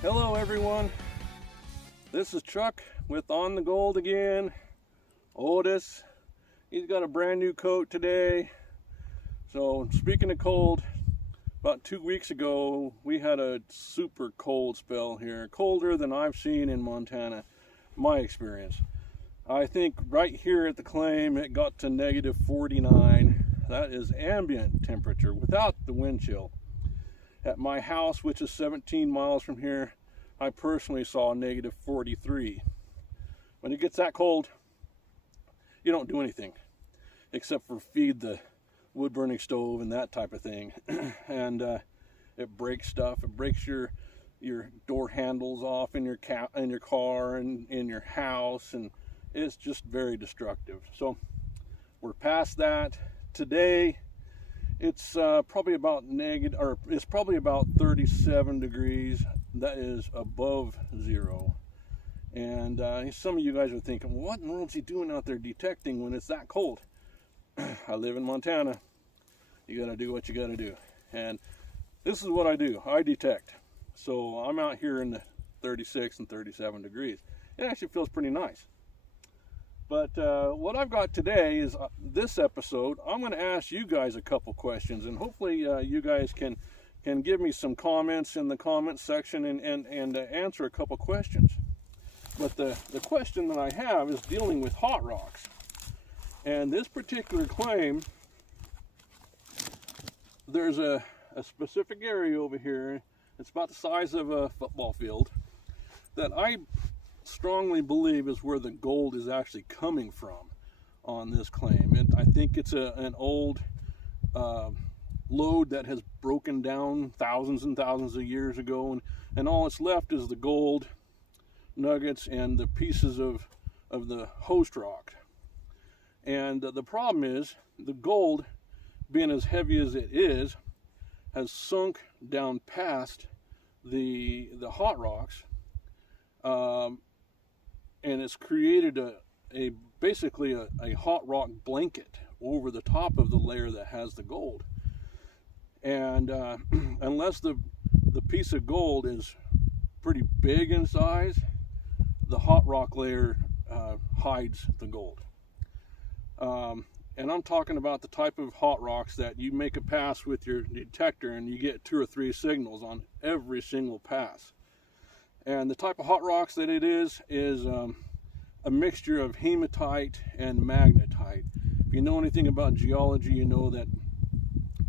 Hello everyone, this is Chuck with On the Gold again. Otis, he's got a brand new coat today. So speaking of cold, about 2 weeks ago we had a super cold spell here, colder than I've seen in Montana, my experience. I think right here at the claim it got to negative 49. That is ambient temperature without the wind chill. At my house, which is 17 miles from here, I personally saw negative 43. When it gets that cold, you don't do anything except for feed the wood burning stove and that type of thing. And it breaks stuff. It breaks your door handles off in your car and in your house, and it's just very destructive. So we're past that. Today it's probably about it's probably about 37 degrees. That is above zero. And some of you guys are thinking, what in the world is he doing out there detecting when it's that cold? I live in Montana. You gotta do what you gotta do. And this is what I do. I detect. So I'm out here in the 36 and 37 degrees. It actually feels pretty nice. But what I've got today is this episode, I'm going to ask you guys a couple questions, and hopefully you guys can give me some comments in the comment section and answer a couple questions. But the question that I have is dealing with hot rocks. And this particular claim, there's a specific area over here, it's about the size of a football field, that I strongly believe is where the gold is actually coming from on this claim. And I think it's an old lode that has broken down thousands and thousands of years ago, and all that's left is the gold nuggets and the pieces of the host rock. And the problem is the gold, being as heavy as it is, has sunk down past the hot rocks, and it's created basically a hot rock blanket over the top of the layer that has the gold. And unless the piece of gold is pretty big in size, the hot rock layer hides the gold. And I'm talking about the type of hot rocks that you make a pass with your detector and you get 2 or 3 signals on every single pass. And the type of hot rocks that it is a mixture of hematite and magnetite. If you know anything about geology, you know that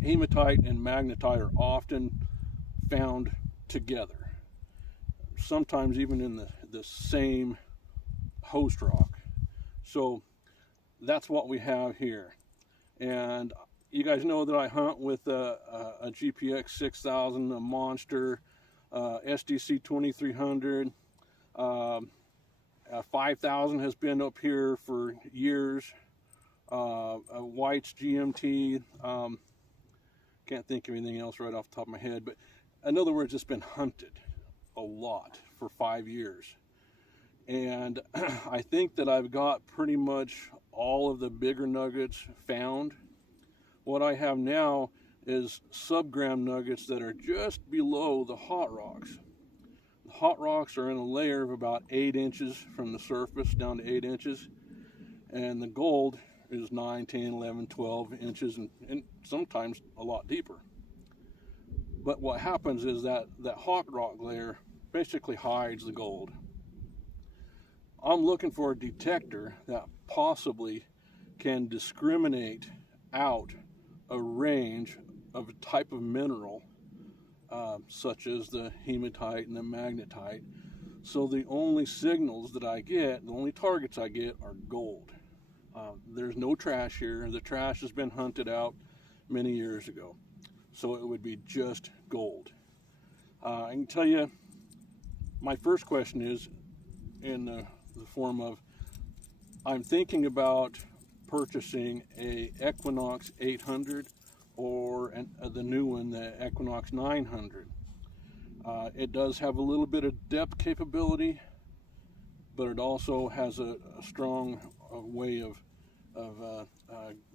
hematite and magnetite are often found together, sometimes even in the same host rock. So that's what we have here. And you guys know that I hunt with a GPX 6000, a monster, SDC 2300, 5000 has been up here for years, a White's GMT, can't think of anything else right off the top of my head, but in other words, it's been hunted a lot for 5 years. And I think that I've got pretty much all of the bigger nuggets found. What I have now is sub-gram nuggets that are just below the hot rocks. The hot rocks are in a layer of about 8 inches from the surface down to 8 inches, and the gold is 9, 10, 11, 12 inches, and sometimes a lot deeper. But what happens is that hot rock layer basically hides the gold. I'm looking for a detector that possibly can discriminate out a range of a type of mineral, such as the hematite and the magnetite. So the only signals that I get, the only targets I get, are gold. There's no trash here. The trash has been hunted out many years ago. So it would be just gold. I can tell you, my first question is in the form of, I'm thinking about purchasing a Equinox 800 or the new one, the Equinox 900. It does have a little bit of depth capability, but it also has a strong way of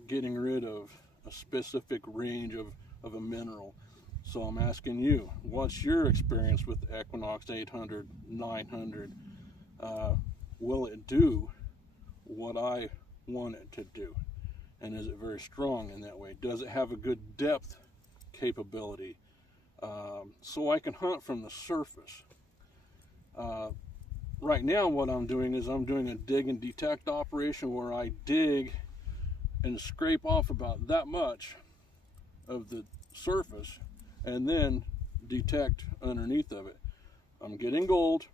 getting rid of a specific range of a mineral. So I'm asking you, what's your experience with the Equinox 800, 900? Will it do what I want it to do? And is it very strong in that way? Does it have a good depth capability? So I can hunt from the surface. Right now what I'm doing is I'm doing a dig and detect operation where I dig and scrape off about that much of the surface and then detect underneath of it. I'm getting gold.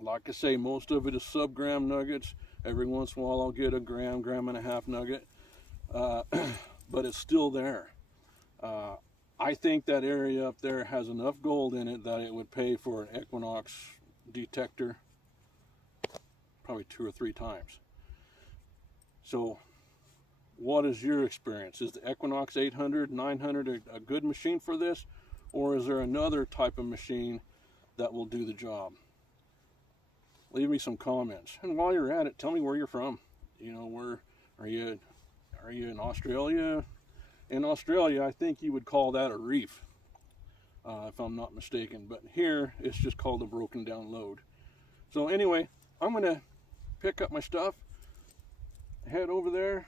Like I say, most of it is sub-gram nuggets. Every once in a while I'll get a gram, gram and a half nugget, but it's still there. I think that area up there has enough gold in it that it would pay for an Equinox detector probably 2 or 3 times. So what is your experience? Is the Equinox 800, 900 a good machine for this? Or is there another type of machine that will do the job? Leave me some comments. And while you're at it, tell me where you're from. You know, where are you in Australia? In Australia, I think you would call that a reef, if I'm not mistaken. But here, it's just called a broken down lode. So anyway, I'm gonna pick up my stuff, head over there,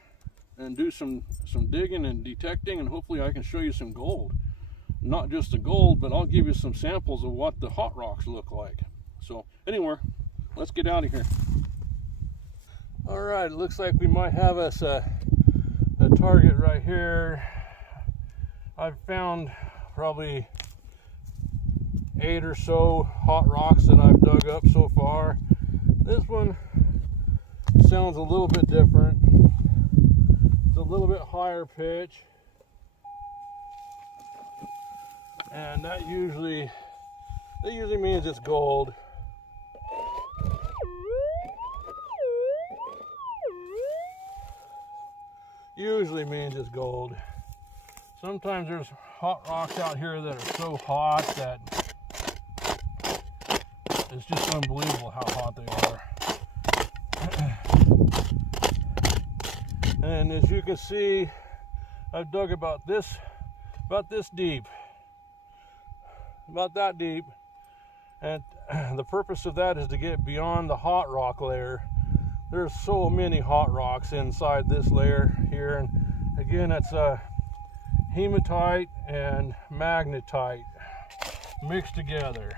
and do some digging and detecting, and hopefully I can show you some gold. Not just the gold, but I'll give you some samples of what the hot rocks look like. So anyway, let's get out of here. All right, it looks like we might have us a target right here. I've found probably 8 or so hot rocks that I've dug up so far. This one sounds a little bit different. It's a little bit higher pitch, and that usually means it's gold. Usually means it's gold. Sometimes there's hot rocks out here that are so hot that it's just unbelievable how hot they are. And as you can see, I've dug about this deep, about that deep, and the purpose of that is to get beyond the hot rock layer. There's so many hot rocks inside this layer here, and again, it's hematite and magnetite mixed together.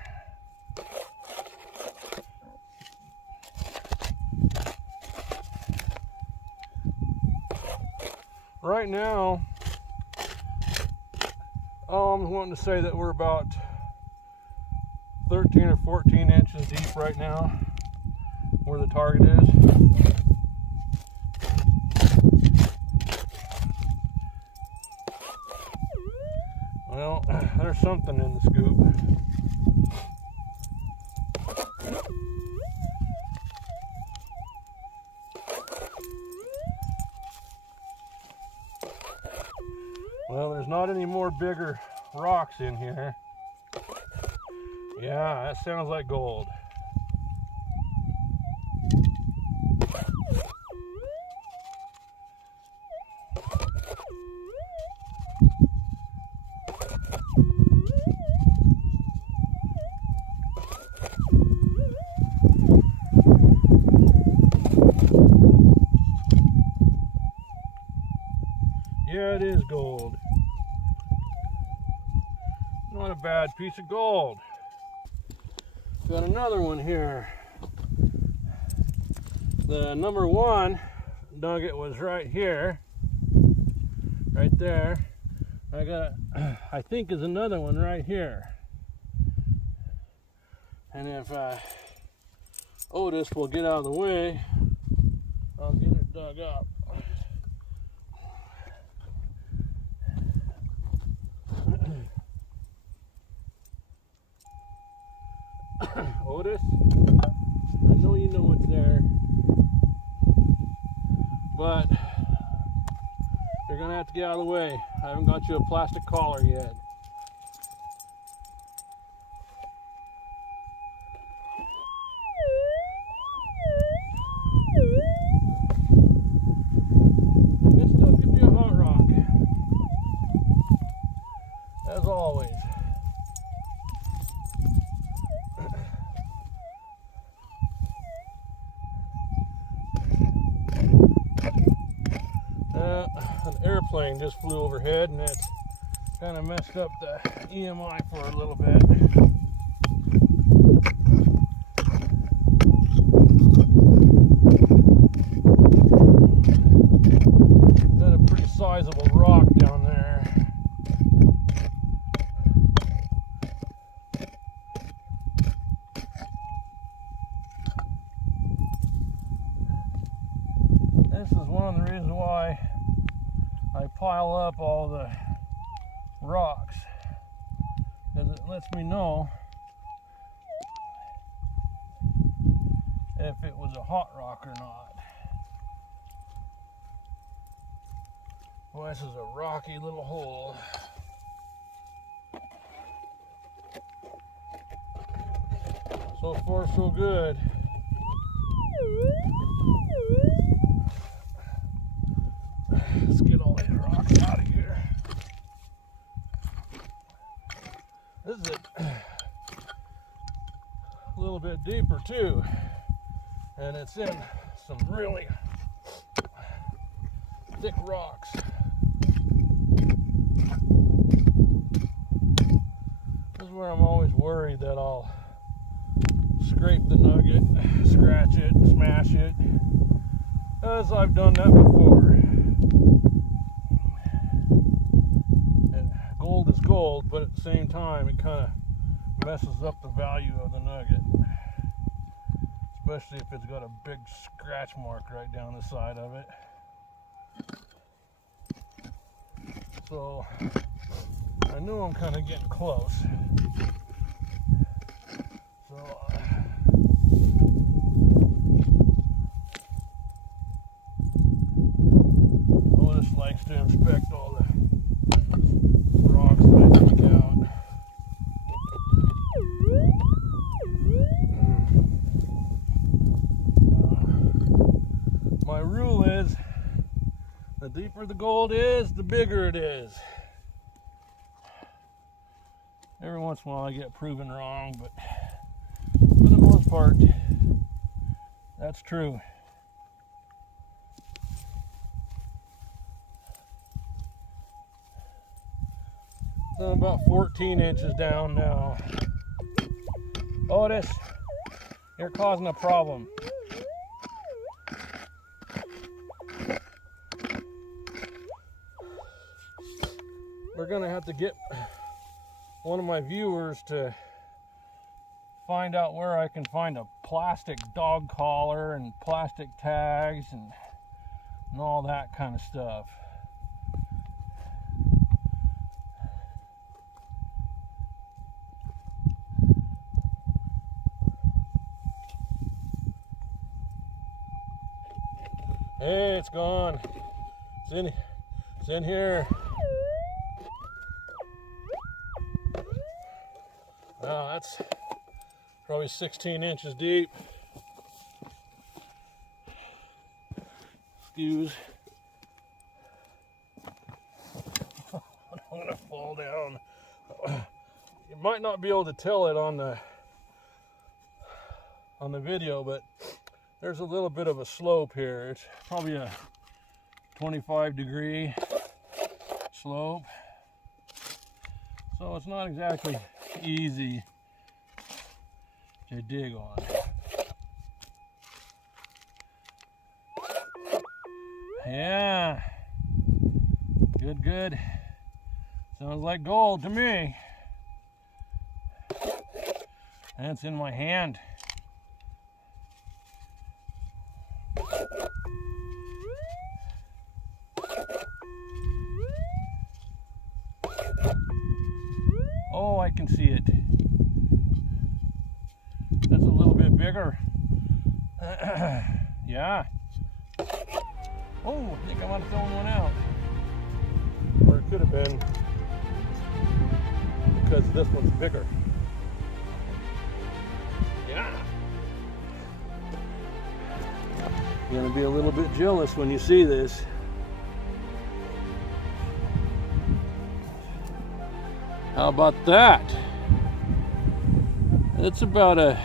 Right now, I'm wanting to say that we're about 13 or 14 inches deep right now, where the target is. Well, there's something in the scoop. Well, there's not any more bigger rocks in here. Yeah, that sounds like gold. Yeah, it is gold. Not a bad piece of gold. Got another one here. The number 1 nugget was right here, right there. I got, I think, is another one right here. And if Otis will get out of the way, I'll get it dug up. Otis, I know you know what's there, but you're gonna have to get out of the way. I haven't got you a plastic collar yet. It still could be a hot rock, as always. plane just flew overhead, and that kind of messed up the EMI for a little bit. Got a pretty sizable rock down there. This is one of the reasons why I pile up all the rocks, because it lets me know if it was a hot rock or not. Boy, this is a rocky little hole. So far, so good. Let's get all these rocks out of here. This is a little bit deeper too, and it's in some really thick rocks. This is where I'm always worried that I'll scrape the nugget, scratch it, smash it, as I've done that before. And gold is gold, but at the same time it kind of messes up the value of the nugget, especially if it's got a big scratch mark right down the side of it. So I knew I'm kind of getting close. So Otis likes to inspect all the rocks that I take out. My rule is, the deeper the gold is, the bigger it is. Every once in a while I get proven wrong, but for the most part, that's true. So I'm about 14 inches down now. Otis, you're causing a problem. We're gonna have to get one of my viewers to find out where I can find a plastic dog collar and plastic tags and all that kind of stuff. Hey, it's gone. It's in here. Wow, that's probably 16 inches deep. Excuse. I'm gonna fall down. You might not be able to tell it on the video, but there's a little bit of a slope here. It's probably a 25-degree slope. So it's not exactly easy to dig on. Yeah, good. Sounds like gold to me. And it's in my hand. Oh, I can see it. That's a little bit bigger. Yeah. Oh, I think I might have thrown one out. Or it could have been because this one's bigger. Yeah. You're gonna be a little bit jealous when you see this. How about that? It's about a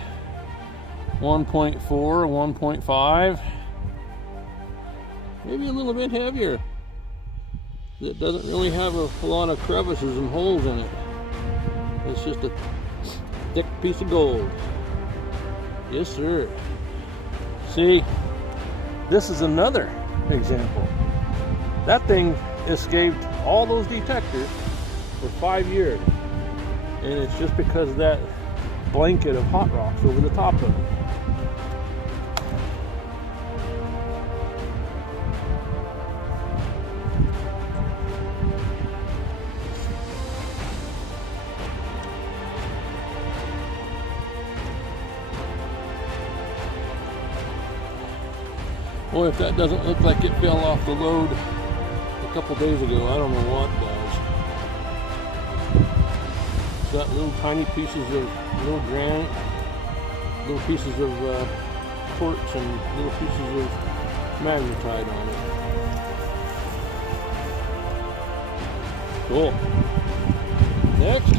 1.4, 1.5. Maybe a little bit heavier. that doesn't really have a lot of crevices and holes in it. It's just a thick piece of gold. Yes, sir. See, this is another example. That thing escaped all those detectors for 5 years. And it's just because of that blanket of hot rocks over the top of it. Boy, if that doesn't look like it fell off the load a couple days ago, I don't know what does. It's got little tiny pieces of little granite, little pieces of quartz, and little pieces of magnetite on it. Cool. Next.